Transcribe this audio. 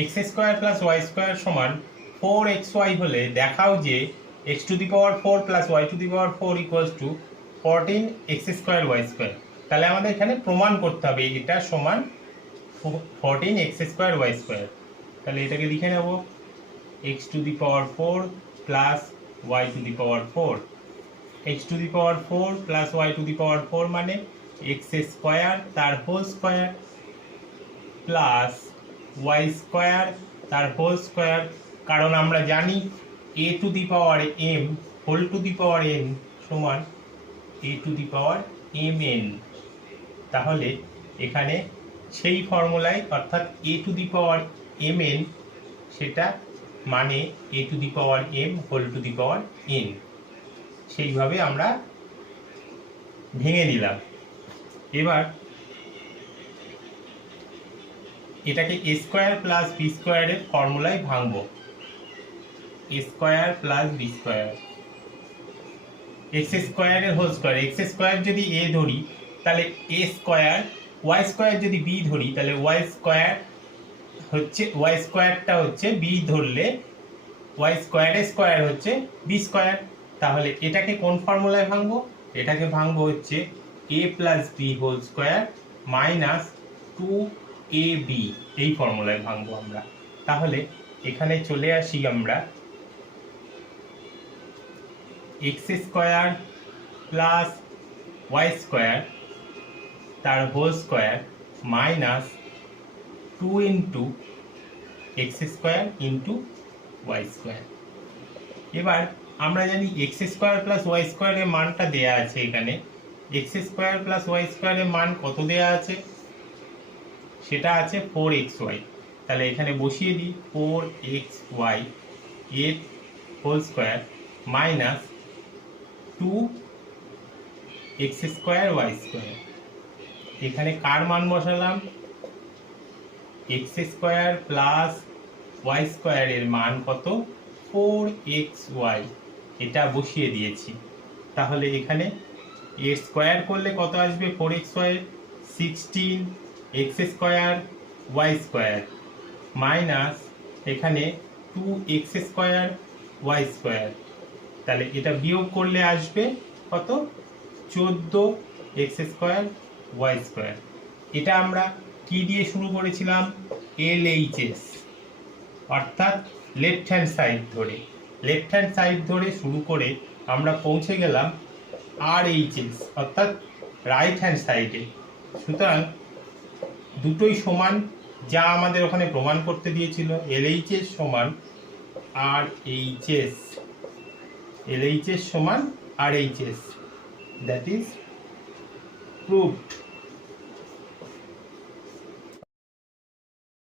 X square plus Y square সমান 4xy হলে দেখাও যে x to the power 4 plus y to the power 4 equals to 14x square Y square. তাহলে আমাদের এখানে প্রমাণ করতে হবে এটা সমান 14x স্কোয়ার ওয়াই স্কোয়ার। তাহলে এটাকে লিখে নেব x to the power 4 plus y to the power 4। x to the power 4 plus y to the power 4 মানে x স্কোয়ার তার whole square plus y square তার হোল স্কোয়ার, কারণ আমরা জানি a to the power m whole to the power n সমান a to the power mn। তাহলে এখানে সেই ফর্মুলায় অর্থাৎ a to the power mn সেটা মানে a to the power m whole to the power n, সেইভাবে আমরা ভেঙে নিলাম। এবার এটাকে a স্কোয়ার প্লাস বি স্কোয়ারের ফর্মুলায় ভাঙবো। a square plus b square x স্কোয়ারের হোল স্কোয়ার, এক্স স্কোয়ার যদি a ধরি তাহলে a স্কোয়ার, ওয়াই স্কোয়ার যদি b ধরি তাহলে ওয়াই স্কোয়ার হচ্ছে, ওয়াই স্কোয়ারটা হচ্ছে b ধরলে ওয়াই স্কোয়ারের স্কোয়ার হচ্ছে বি স্কোয়ার। তাহলে এটাকে কোন ফর্মুলায় ভাঙবো? এটাকে ভাঙবো হচ্ছে a plus b whole square minus 2ab, এই ফর্মুলায় ভাঙবো আমরা। তাহলে এখানে চলে আসি আমরা x square plus Y square তার whole square minus 2 into x square into y square. এবার আমরা জানি এক্স স্কোয়ার প্লাস ওয়াই স্কোয়ারের মানটা দেয়া আছে এখানে। এক্স স্কোয়ার প্লাস ওয়াই স্কোয়ারের মান কত দেয়া আছে? সেটা আছে 4xy। তাহলে এখানে বসিয়ে দিই 4xy এর whole square minus 2x square Y square. এখানে কার মান বসালাম? এক্স স্কোয়ার প্লাস ওয়াই স্কোয়ারের মান কত? 4xy, এটা বসিয়ে দিয়েছি। তাহলে এখানে এর স্কোয়ার করলে কত আসবে? 4xy 16x square Y square minus এখানে 2x স্কোয়ার ওয়াই স্কোয়ার। তাহলে এটা বিয়োগ করলে আসবে কত? 14x square Y square. এটা আমরা কি দিয়ে শুরু করেছিলাম? LHS, অর্থাৎ লেফট হ্যান্ড সাইড ধরে, লেফট হ্যান্ড সাইড ধরে শুরু করে আমরা পৌঁছে গেলাম RHS অর্থাৎ রাইট হ্যান্ড সাইডে। সুতরাং দুটোই সমান, যা আমাদের ওখানে প্রমাণ করতে দিয়েছিল। LHS সমান RHS, LHS সমান RHS, দ্যাট ইজ প্রুভড।